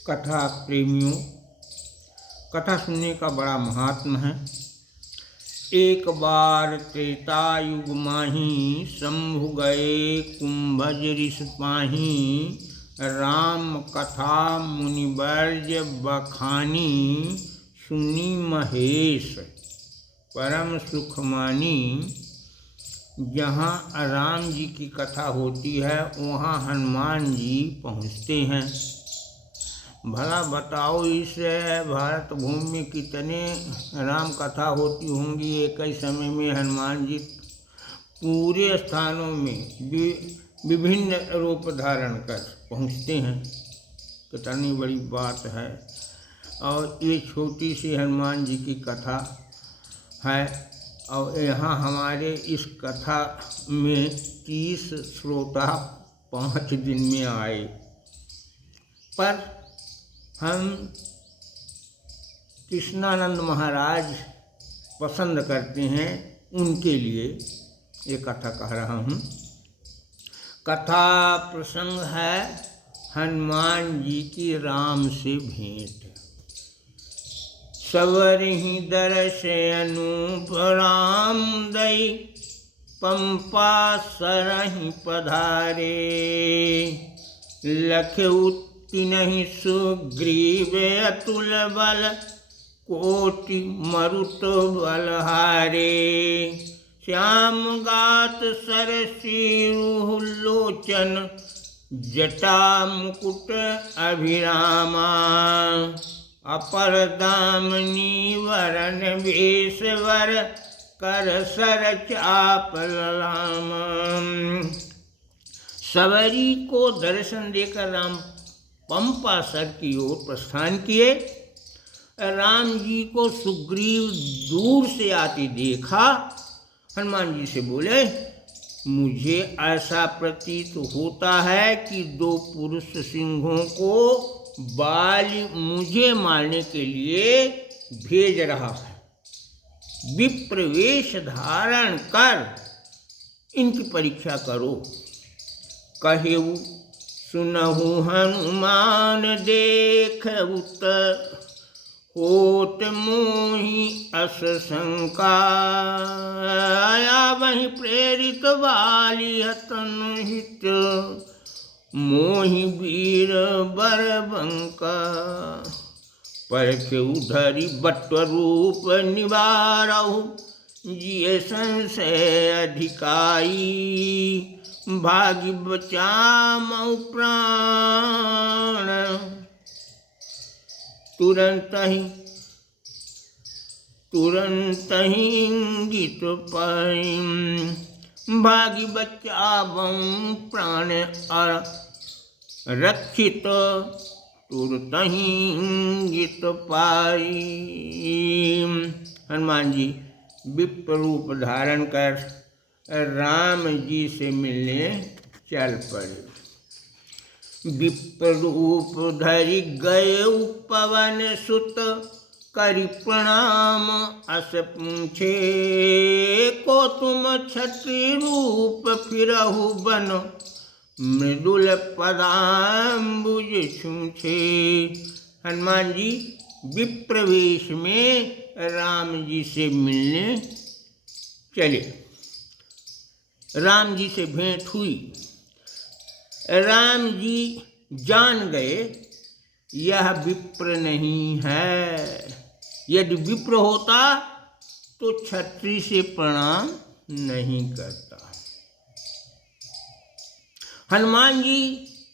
कथा प्रेमियों, कथा सुनने का बड़ा महात्म है। एक बार त्रेता युग माही, शंभु गए कुंभज ऋषि पाही। राम कथा मुनिवर्ज बखानी, सुनी महेश परम सुख मानी। जहाँ राम जी की कथा होती है वहाँ हनुमान जी पहुँचते हैं। भला बताओ, इस भारत भूमि में कितने राम कथा होती होंगी। एक ही समय में हनुमान जी पूरे स्थानों में विभिन्न रूप धारण कर पहुँचते हैं। कितनी बड़ी बात है। और ये छोटी सी हनुमान जी की कथा है। और यहाँ हमारे इस कथा में 30 श्रोता 5 दिन में आए, पर हम कृष्णानंद महाराज पसंद करते हैं, उनके लिए ये कथा कह रहा हूँ। कथा प्रसंग है हनुमान जी की राम से भेंट। सवरहि दर्श अनूप राम दई, पंपा सरहि पधारे। लखऊ तिनहि सुग्रीव अतुल बल, कोटि मरुत बलहारे। श्याम गात सरसीरु लोचन, जटा मुकुट अभिरामा। अपर दामनी वरन वेशवर, कर सर चाप ललाम। सवरी को दर्शन देकर राम पंपा सर की ओर प्रस्थान किए। राम जी को सुग्रीव दूर से आते देखा। हनुमान जी से बोले, मुझे ऐसा प्रतीत होता है कि 2 पुरुष सिंहों को बाली मुझे मारने के लिए भेज रहा है। विप्रवेश धारण कर इनकी परीक्षा करो। कहेऊ सुनहु हनुमान देख उत, होत मोहि अस शंका। आया वही प्रेरित बाली हतन हित, मोहि वीर बर बंका। परखे धरि बट रूप निवारहु, जिय संशय अधिकाई। भाग्य बचामऊ प्राण, तुरंत ही इंगित पाई। भाग्य बचावऊ प्राण रक्षित, तुरंत ही इंगित पाई। हनुमान जी विप्र रूप धारण कर राम जी से मिलने चल पड़े। विप्र रूप धरि गए पवन सुत, करि प्रणाम अस पूछे। को तुम क्षत्रिय रूप फिरहु बन, मृदुल पदाम्बुज छूछे। हनुमान जी विप्रवेश में राम जी से मिलने चले। राम जी से भेंट हुई। राम जी जान गए यह विप्र नहीं है। यदि विप्र होता तो क्षत्रिय से प्रणाम नहीं करता। हनुमान जी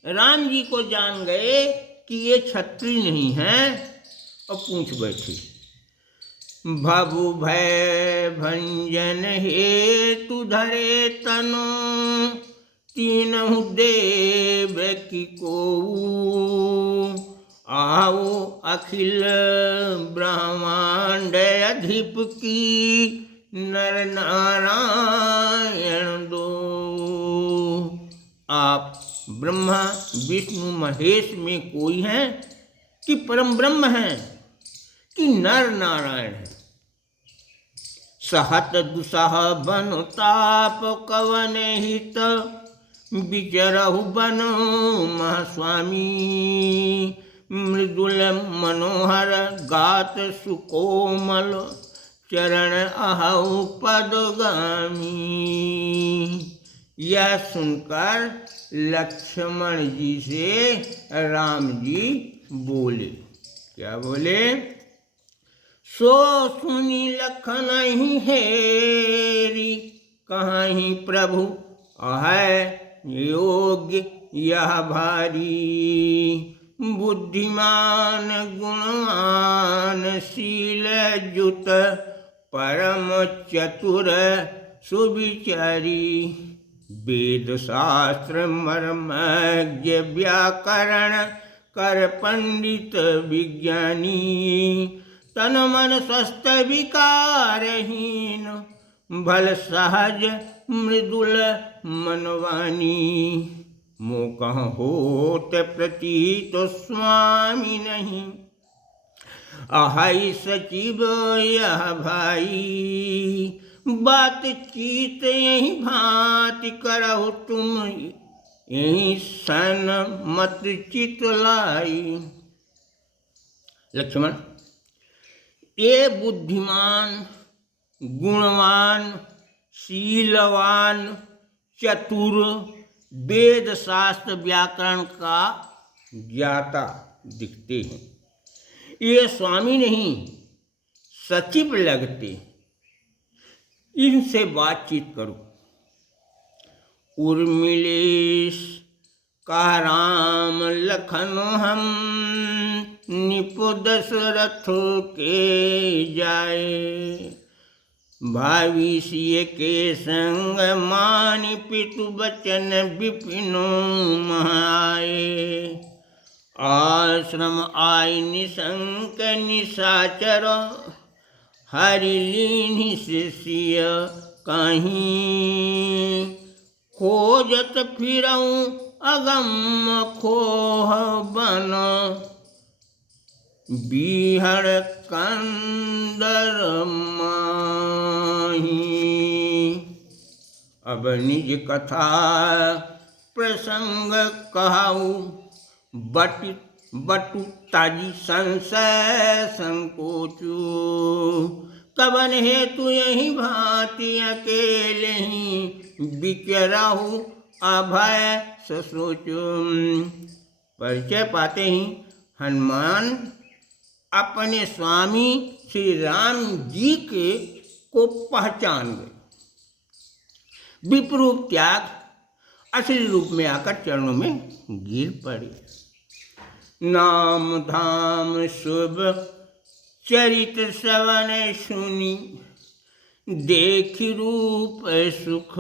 राम जी को जान गए कि ये क्षत्रिय नहीं है और पूछ बैठे। भवु भय भंजन हेतु धरे तनु, तीनहु देव की को। आओ अखिल ब्रह्मांड अधिप की, नर नारायण दो। आप ब्रह्मा विष्णु महेश में कोई हैं कि परम ब्रह्म हैं कि नर नारायण है। सहत दुसह बन ताप कवन हित, विचरहु बन महास्वामी। मृदुल मनोहर गात सुकोमल चरण अहौ पदगामी। यह सुनकर लक्ष्मण जी से राम जी बोले, क्या बोले? सो सुनी लखन ही हेरी, कहीं प्रभु है योग्य यह भारी। बुद्धिमान गुणवान शील जुत, परम चतुर सुविचारी। वेद शास्त्र मर्मज्ञ व्याकरण, कर पंडित विज्ञानी। तन मन स्वस्थ विकारहीन, भल सहज मृदुल मनवानी। मोकह होत प्रतीत स्वामी नहीं, अहाई सचिव यह भाई। बातचीत यही भांति करहु तुम, यही सन मत चित लाई। लक्ष्मण, ये बुद्धिमान गुणवान शीलवान चतुर वेद शास्त्र व्याकरण का ज्ञाता दिखते हैं। ये स्वामी नहीं सचिव लगते, इनसे बातचीत करो। उर्मिलेश का राम लखन हम, निपु दशरथ के जाए। भावी सिय के संग मानि, पितु बचन विपिनो महाए। आश्रम आय निशंक निशाचर, हरि लीन्हि शिष्य कहीं। खोजत फिरऊँ अगम खोह बन, बीहड़ कंदर माही। अब निज कथा प्रसंग कहूँ, बटु ताजी संशय संकोचू। कवन हेतु यही भांति अकेले ही, विचरहु अभय सोचू। परिचय पाते ही हनुमान अपने स्वामी श्री राम जी के को पहचान गए। विप्रूप त्याग असली रूप में आकर चरणों में गिर पड़े। नाम धाम शुभ चरित श्रवण सुनी, देखि रूप सुख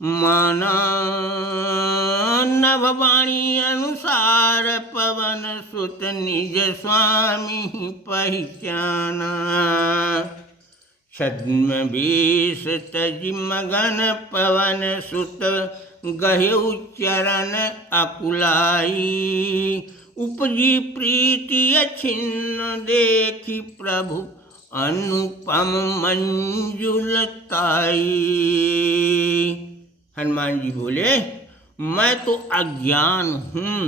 माना। नभवाणी अनुसार पवन सुत, निज स्वामी पहचाना। छद्म वेश तजि मगन पवन सुत, गहेउ चरण अकुलाई। उपजी प्रीति अछिन्न, देखि प्रभु अनुपम मंजुलताई। हनुमान जी बोले, मैं तो अज्ञान हूँ,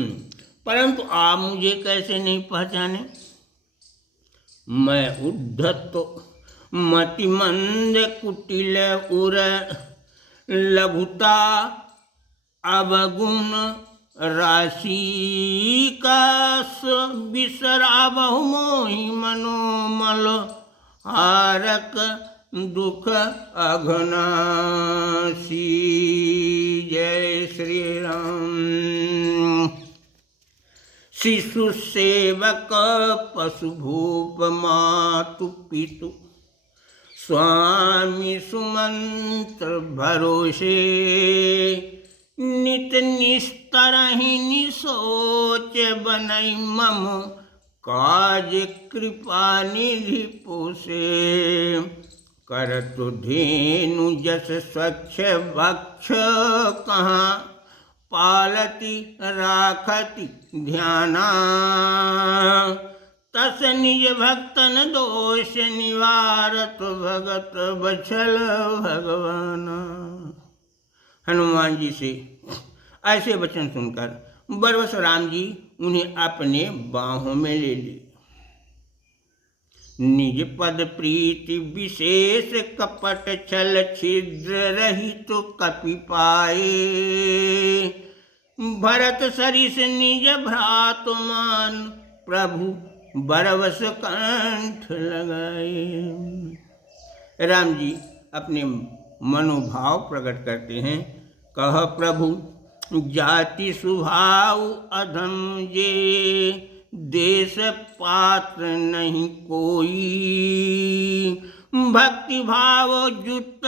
परंतु आप मुझे कैसे नहीं पहचाने? मैं उद्धत मतिमंद कुटिल उर, लघुता अवगुण राशि। कास बिसराबहु मोहि मनोमल, हारक दुख अघनासी। जय श्री राम। शिशु सेवक पशु भूप मातु पितु, स्वामी सुमंत्र भरोसे। नित निस्तरहि निसोच बनई मम, काज कृपा निधि पोषे। करतु धेनु जस स्वच्छ भक्ष, कहाँ पालती राखती ध्याना। तस निज भक्तन दोष निवारत, भगत बछल भगवाना। हनुमान जी से ऐसे वचन सुनकर बरबस राम जी उन्हें अपने बाहों में ले ले। निज पद प्रीति विशेष कपट छल छिद्र रहित तो कपि पाए। भरत सरिस निज भ्रातु मान प्रभु बरवस कंठ लगाए। राम जी अपने मनोभाव प्रकट करते हैं। कह प्रभु जाति स्वभाव अधम जे, देश पात्र नहीं कोई। भक्ति भाव जुट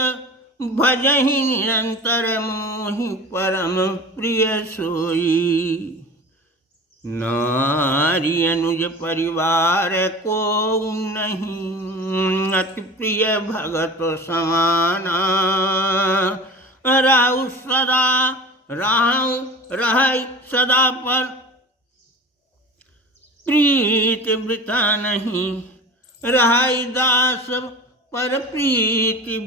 भजहि निरंतर, मोहि परम प्रिय सोई। नारी अनुज परिवार को नहीं, अति प्रिय भगत समाना। राहु सदा राहु रहै सदा पर, प्रीत वृथा नहीं। रहै दास पर प्रीति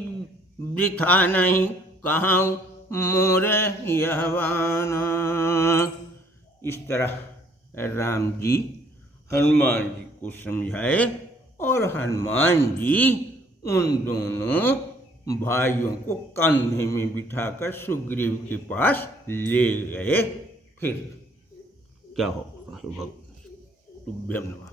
वृथा नहीं, कहूँ मोर यहवाना। इस तरह राम जी हनुमान जी को समझाए और हनुमान जी उन दोनों भाइयों को कंधे में बिठाकर सुग्रीव के पास ले गए। फिर क्या हो भगवान तुभ्यम नमः।